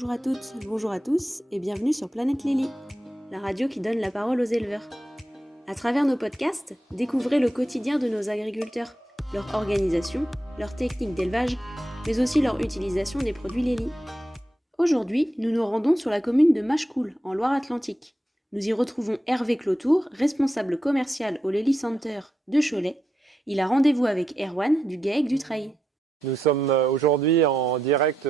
Bonjour à toutes, bonjour à tous et bienvenue sur Planète Lily, la radio qui donne la parole aux éleveurs. À travers nos podcasts, découvrez le quotidien de nos agriculteurs, leur organisation, leurs techniques d'élevage, mais aussi leur utilisation des produits Lily. Aujourd'hui, nous nous rendons sur la commune de Machecoul, en Loire-Atlantique. Nous y retrouvons Hervé Clotour, responsable commercial au Lily Center de Cholet. Il a rendez-vous avec Erwan du GAEC du Trail. Nous sommes aujourd'hui en direct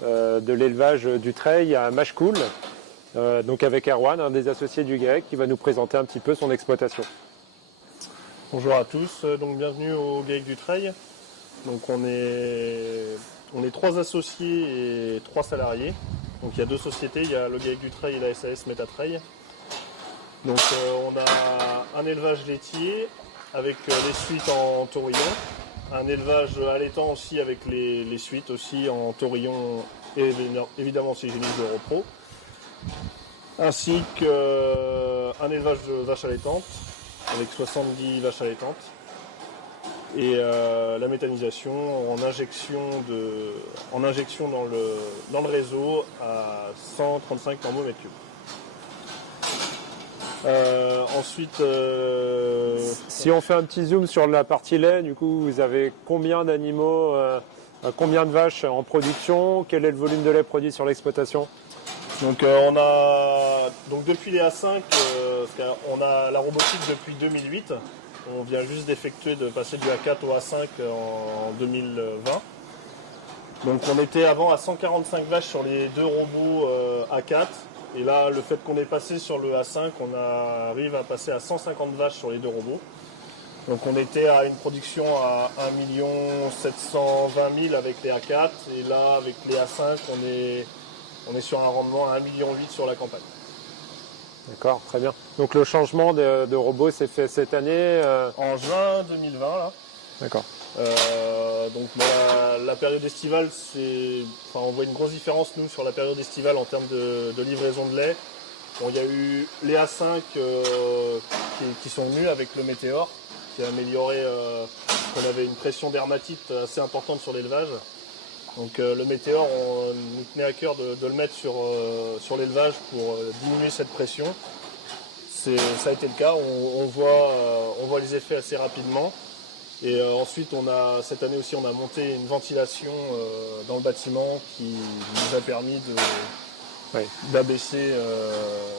de l'élevage du Trail à Machecoul, donc avec Erwan, un des associés du GAEC, qui va nous présenter un petit peu son exploitation. Bonjour à tous, donc bienvenue au GAEC du Trail. Donc on est 3 associés et 3 salariés. Donc il y a 2 sociétés, il y a le GAEC du Trail et la SAS Métatrail. Donc on a un élevage laitier avec les suites en taurillon, un élevage allaitant aussi avec les suites aussi en taurillon et évidemment aussi génies de repro, ainsi qu'un élevage de vaches allaitantes avec 70 vaches allaitantes et la méthanisation en injection dans le réseau à 135 normaux mètres cubes. Ensuite, si on fait un petit zoom sur la partie lait, du coup, vous avez combien d'animaux, combien de vaches en production? Quel est le volume de lait produit sur l'exploitation? Donc on a depuis les A5, on a la robotique depuis 2008. On vient juste de passer du A4 au A5 en 2020. Donc on était avant à 145 vaches sur les 2 robots A4. Et là, le fait qu'on est passé sur le A5, on arrive à passer à 150 vaches sur les 2 robots. Donc on était à une production à 1 720 000 avec les A4. Et là, avec les A5, on est sur un rendement à 1,8 million sur la campagne. D'accord, très bien. Donc le changement de robot s'est fait cette année En juin 2020, là. D'accord. Donc la période estivale, on voit une grosse différence nous sur la période estivale en termes de livraison de lait. Bon, il y a eu les A5 qui sont venus avec le Météor, qui a amélioré, qu'on avait une pression dermatite assez importante sur l'élevage. Donc le Météor, on nous tenait à cœur de le mettre sur l'élevage pour diminuer cette pression. Ça a été le cas, on voit les effets assez rapidement. Et ensuite, cette année aussi, on a monté une ventilation dans le bâtiment qui nous a permis d'abaisser...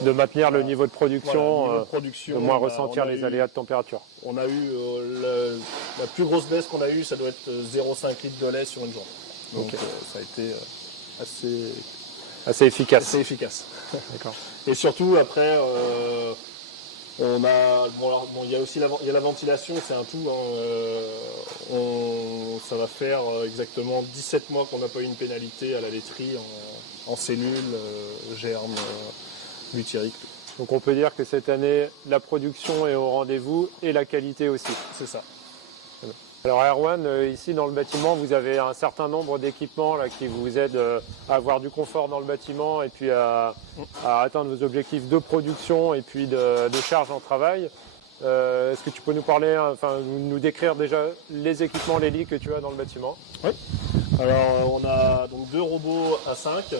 de maintenir le niveau de production, voilà, de moins ressentir les aléas de température. On a eu la plus grosse baisse qu'on a eue, ça doit être 0,5 litres de lait sur une journée. Donc okay. Ça a été assez efficace. Assez efficace. D'accord. Et surtout, après... il y a aussi la ventilation, c'est un tout. Ça va faire exactement 17 mois qu'on n'a pas eu une pénalité à la laiterie en cellules, germes, butyriques. Donc on peut dire que cette année, la production est au rendez-vous et la qualité aussi. C'est ça. Alors Erwan, ici dans le bâtiment, vous avez un certain nombre d'équipements là, qui vous aident à avoir du confort dans le bâtiment et puis à atteindre vos objectifs de production et puis de charge en travail. Est-ce que tu peux nous parler, nous décrire déjà les équipements Lily que tu as dans le bâtiment? Oui. Alors on a donc 2 robots A5.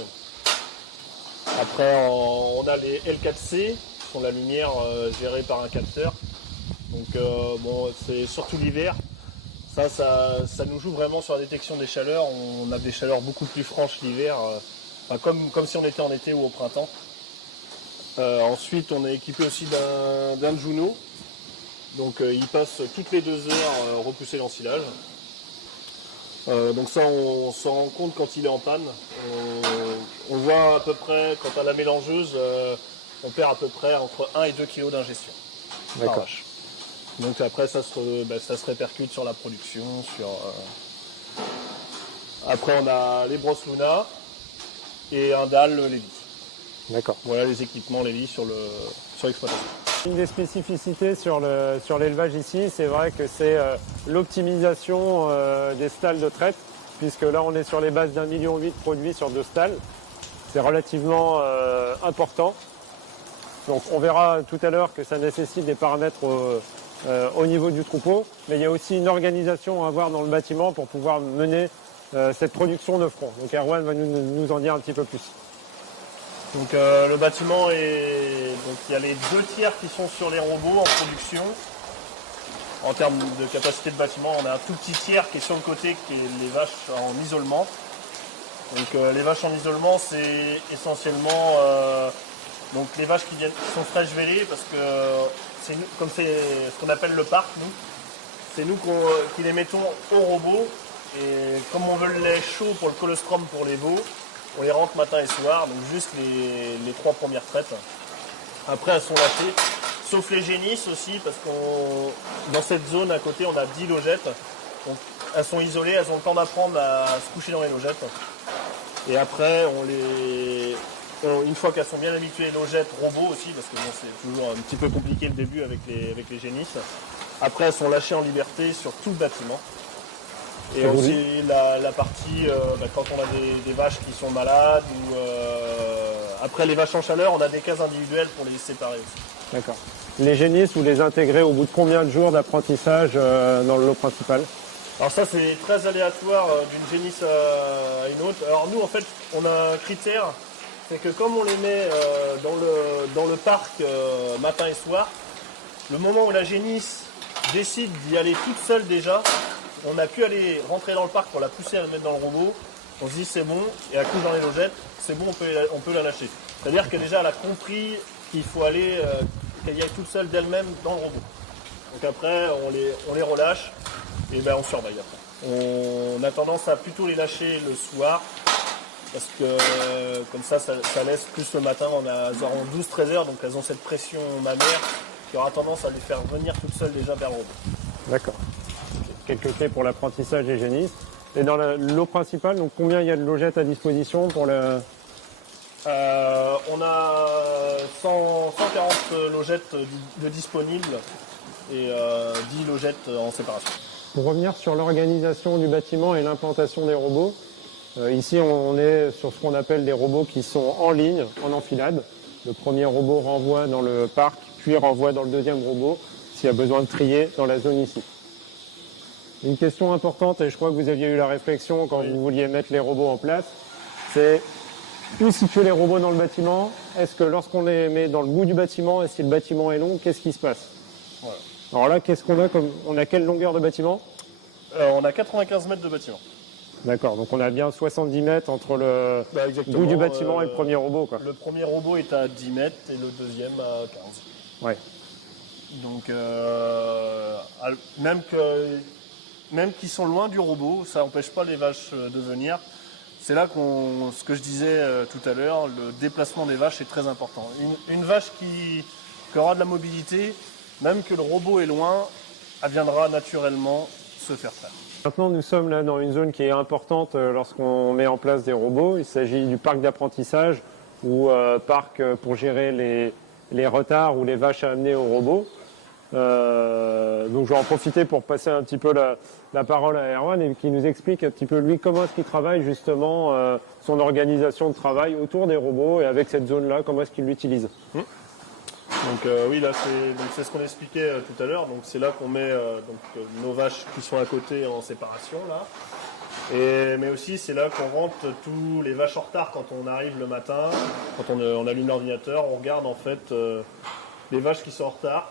Après on a les L4C, qui sont la lumière gérée par un capteur. Donc c'est surtout l'hiver. Ça nous joue vraiment sur la détection des chaleurs. On a des chaleurs beaucoup plus franches l'hiver, comme si on était en été ou au printemps. Ensuite, on est équipé aussi d'un Juno. Donc il passe toutes les 2 heures repousser l'ensilage. Donc ça, on s'en rend compte quand il est en panne. On voit à peu près, quand à la mélangeuse, on perd à peu près entre 1 et 2 kg d'ingestion. D'accord. Donc après, ça se répercute sur la production. Après, on a les brosses Luna et un dalle Lely. D'accord. Voilà les équipements Lely sur l'exploitation. Une des spécificités sur l'élevage ici, c'est vrai que c'est l'optimisation des stalles de traite, puisque là on est sur les bases d'1,8 million produits sur 2 stalles. C'est relativement important. Donc on verra tout à l'heure que ça nécessite des paramètres au niveau du troupeau, mais il y a aussi une organisation à avoir dans le bâtiment pour pouvoir mener cette production d'œufs francs. Donc Erwan va nous en dire un petit peu plus. Donc le bâtiment est... Donc il y a les 2 tiers qui sont sur les robots en production. En termes de capacité de bâtiment, on a un tout petit tiers qui est sur le côté, qui est les vaches en isolement. Donc les vaches en isolement, c'est essentiellement donc les vaches qui sont fraîches vêlées, parce que comme c'est ce qu'on appelle le parc, nous, c'est nous qui les mettons au robot. Et comme on veut le lait chaud pour le colostrum pour les veaux, on les rentre matin et soir, donc juste les 3 premières traites. Après, elles sont lâchées, sauf les génisses aussi, parce que dans cette zone à côté, on a 10 logettes. Donc, elles sont isolées, elles ont le temps d'apprendre à se coucher dans les logettes. Et après, une fois qu'elles sont bien habituées, les logettes robots aussi, parce que bon, c'est toujours un petit peu compliqué le début avec les génisses. Après, elles sont lâchées en liberté sur tout le bâtiment. Et aussi la partie, quand on a des vaches qui sont malades, ou après les vaches en chaleur, on a des cases individuelles pour les séparer aussi. D'accord. Les génisses, vous les intégrez au bout de combien de jours d'apprentissage dans le lot principal? Alors ça, c'est très aléatoire d'une génisse à une autre. Alors nous, en fait, on a un critère, c'est que comme on les met dans le parc matin et soir, le moment où la génisse décide d'y aller toute seule déjà, on a pu aller rentrer dans le parc pour la pousser à la mettre dans le robot. On se dit c'est bon, et elle couche dans les logettes, c'est bon, on peut la lâcher. C'est-à-dire qu'elle déjà elle a compris qu'il faut aller, qu'elle y aille toute seule d'elle-même dans le robot. Donc après, on les relâche, et ben on surveille après. On a tendance à plutôt les lâcher le soir, parce que comme ça laisse plus le matin. Elles auront 12-13 heures, donc elles ont cette pression mammaire qui aura tendance à les faire venir toutes seules déjà vers le robot. D'accord. Quelques clés pour l'apprentissage des génisses. Et dans le lot principal, donc combien il y a de logettes à disposition pour le... On a 140 logettes de disponibles et 10 logettes en séparation. Pour revenir sur l'organisation du bâtiment et l'implantation des robots, ici on est sur ce qu'on appelle des robots qui sont en ligne, en enfilade. Le premier robot renvoie dans le parc, puis renvoie dans le deuxième robot s'il y a besoin de trier dans la zone ici. Une question importante, et je crois que vous aviez eu la réflexion quand vous vouliez mettre les robots en place, c'est où situer les robots dans le bâtiment. Est-ce que lorsqu'on les met dans le bout du bâtiment, et si le bâtiment est long, qu'est-ce qui se passe? Voilà. Alors là, qu'est-ce qu'on a on a quelle longueur de bâtiment? On a 95 mètres de bâtiment. D'accord, donc on a bien 70 mètres entre le bout du bâtiment et le premier robot, quoi. Le premier robot est à 10 mètres et le deuxième à 15. Ouais. Donc même qu'ils sont loin du robot, ça n'empêche pas les vaches de venir. C'est là ce que je disais tout à l'heure, le déplacement des vaches est très important. Une vache qui aura de la mobilité, même que le robot est loin, elle viendra naturellement se faire faire. Maintenant, nous sommes là dans une zone qui est importante lorsqu'on met en place des robots. Il s'agit du parc d'apprentissage ou parc pour gérer les retards ou les vaches à amener au robot. Donc je vais en profiter pour passer un petit peu la parole à Erwan et qui nous explique un petit peu lui comment est-ce qu'il travaille justement son organisation de travail autour des robots et avec cette zone-là, comment est-ce qu'il l'utilise. Donc oui, là c'est ce qu'on expliquait tout à l'heure. Donc c'est là qu'on met nos vaches qui sont à côté en séparation là. Mais aussi c'est là qu'on rentre tous les vaches en retard quand on arrive le matin, quand on allume l'ordinateur, on regarde en fait les vaches qui sont en retard.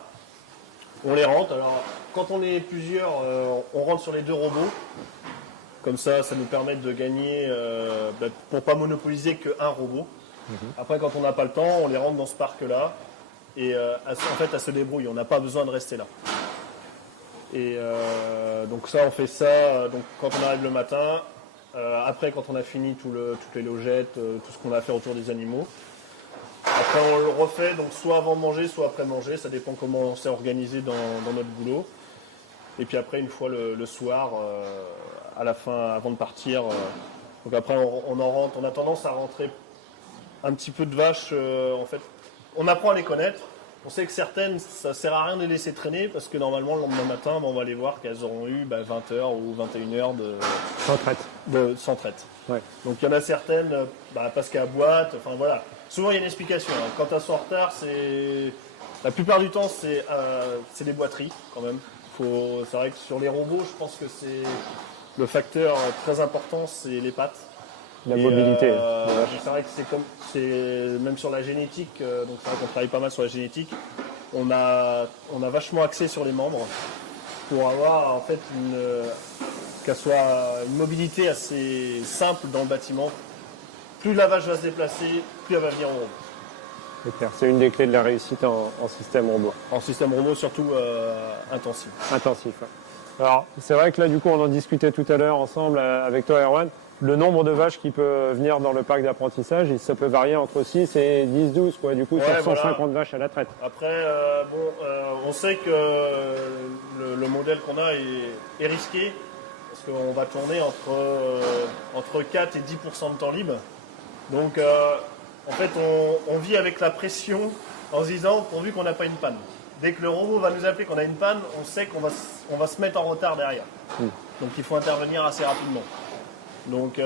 On les rentre. Alors, quand on est plusieurs, on rentre sur les 2 robots. Comme ça nous permet de gagner, pour pas monopoliser qu'un robot. Après, quand on n'a pas le temps, on les rentre dans ce parc-là. Et en fait, elles se débrouillent. On n'a pas besoin de rester là. Et donc ça, on fait ça donc, quand on arrive le matin. Après, quand on a fini toutes les logettes, tout ce qu'on a à faire autour des animaux. Après, on le refait, donc soit avant de manger, soit après manger. Ça dépend comment on s'est organisé dans notre boulot. Et puis après, une fois le soir, à la fin, avant de partir, donc après, on en rentre. On a tendance à rentrer un petit peu de vaches. En fait, on apprend à les connaître. On sait que certaines, ça sert à rien de les laisser traîner parce que normalement, le lendemain matin, on va les voir qu'elles auront eu 20 heures ou 21 heures sans traite. Ouais. Donc il y en a certaines, parce qu'elles boitent, enfin voilà. Souvent il y a une explication. Hein. Quand elles sont en retard, la plupart du temps c'est des boiteries quand même. C'est vrai que sur les robots, je pense que c'est le facteur très important, c'est les pattes. La mobilité. C'est vrai que c'est même sur la génétique, donc c'est vrai qu'on travaille pas mal sur la génétique. On a vachement axé sur les membres pour avoir en fait qu'elle soit une mobilité assez simple dans le bâtiment. Plus la vache va se déplacer, plus elle va venir au robot. C'est clair, c'est une des clés de la réussite en système robot. En système robot, surtout intensif. Intensif. Ouais. Alors, c'est vrai que là, du coup, on en discutait tout à l'heure ensemble avec toi, Erwan. Le nombre de vaches qui peut venir dans le parc d'apprentissage, ça peut varier entre 6 et 10-12, quoi. Du coup, ouais, sur 150 voilà. vaches à la traite. Après, on sait que le modèle qu'on a est risqué, parce qu'on va tourner entre 4 et 10% de temps libre. Donc, en fait, on vit avec la pression en se disant, pourvu qu'on n'a pas une panne. Dès que le robot va nous appeler qu'on a une panne, on sait qu'on va se mettre en retard derrière. Donc, il faut intervenir assez rapidement. Donc,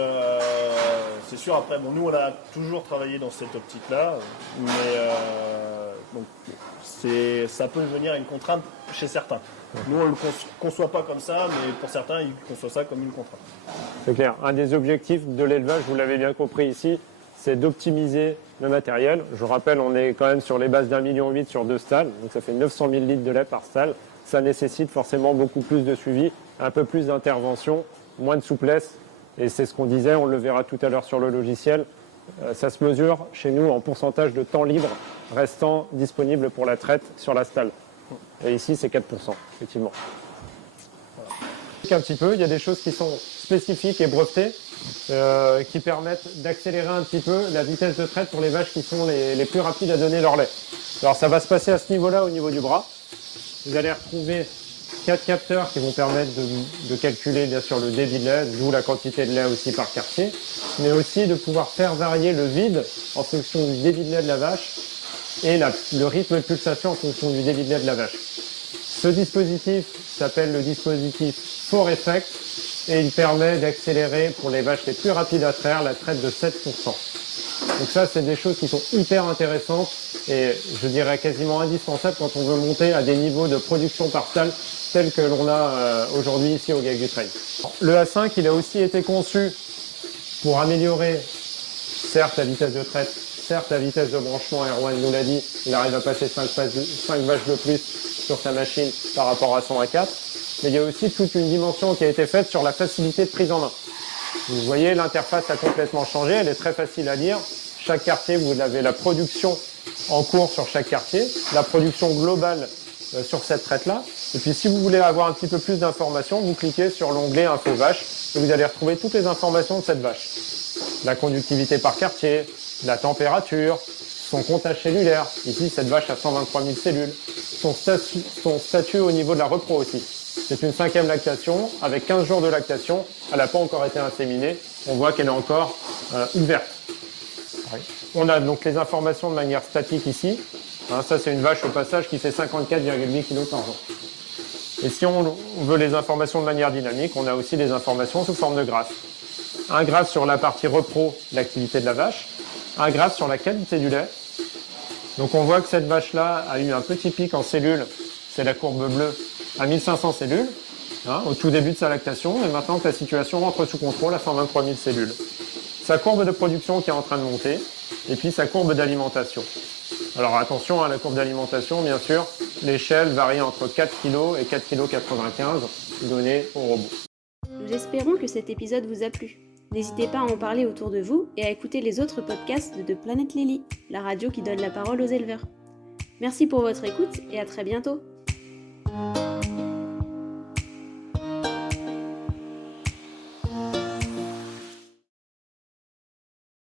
c'est sûr, après, nous, on a toujours travaillé dans cette optique-là, mais donc, ça peut devenir une contrainte chez certains. Nous, on ne le conçoit pas comme ça, mais pour certains, ils conçoivent ça comme une contrainte. C'est clair. Un des objectifs de l'élevage, vous l'avez bien compris ici, c'est d'optimiser le matériel. Je rappelle, on est quand même sur les bases d'1,8 million sur 2 stalles, donc ça fait 900 000 litres de lait par stalle. Ça nécessite forcément beaucoup plus de suivi, un peu plus d'intervention, moins de souplesse. Et c'est ce qu'on disait, on le verra tout à l'heure sur le logiciel. Ça se mesure chez nous en pourcentage de temps libre restant disponible pour la traite sur la stalle. Et ici, c'est 4%, effectivement. Un petit peu, il y a des choses qui sont spécifiques et brevetées qui permettent d'accélérer un petit peu la vitesse de traite pour les vaches qui sont les plus rapides à donner leur lait. Alors ça va se passer à ce niveau-là, au niveau du bras. Vous allez retrouver 4 capteurs qui vont permettre de calculer bien sûr le débit de lait, d'où la quantité de lait aussi par quartier, mais aussi de pouvoir faire varier le vide en fonction du débit de lait de la vache et le rythme de pulsation en fonction du débit de lait de la vache. Ce dispositif s'appelle le dispositif For Effect et il permet d'accélérer pour les vaches les plus rapides à traire la traite de 7%. Donc ça, c'est des choses qui sont hyper intéressantes et je dirais quasiment indispensables quand on veut monter à des niveaux de production par stalle tels que l'on a aujourd'hui ici au GAEC du Trail. Le A5, il a aussi été conçu pour améliorer certes la vitesse de traite, certes la vitesse de branchement. Erwan nous l'a dit, il arrive à passer 5 vaches de plus sur sa machine par rapport à son A4. Mais il y a aussi toute une dimension qui a été faite sur la facilité de prise en main. Vous voyez, l'interface a complètement changé, elle est très facile à lire. Chaque quartier, vous avez la production en cours sur chaque quartier, la production globale sur cette traite-là. Et puis si vous voulez avoir un petit peu plus d'informations, vous cliquez sur l'onglet Info Vache et vous allez retrouver toutes les informations de cette vache. La conductivité par quartier, la température, son comptage cellulaire. Ici, cette vache a 123 000 cellules. Son statut au niveau de la repro aussi. C'est une 5e lactation, avec 15 jours de lactation. Elle n'a pas encore été inséminée. On voit qu'elle est encore ouverte. On a donc les informations de manière statique ici. Ça, c'est une vache au passage qui fait 54,8 kg par jour. Et si on veut les informations de manière dynamique, on a aussi des informations sous forme de graphe. Un graphe sur la partie repro, l'activité de la vache. Un graphe sur la qualité du lait. Donc on voit que cette vache-là a eu un petit pic en cellules, c'est la courbe bleue, à 1500 cellules, au tout début de sa lactation, et maintenant que la situation rentre sous contrôle à 123 000 cellules. Sa courbe de production qui est en train de monter, et puis sa courbe d'alimentation. Alors attention à la courbe d'alimentation, bien sûr, l'échelle varie entre 4 kg et 4,95 kg donnés au robot. Nous espérons que cet épisode vous a plu. N'hésitez pas à en parler autour de vous et à écouter les autres podcasts de Planète Lily, la radio qui donne la parole aux éleveurs. Merci pour votre écoute et à très bientôt.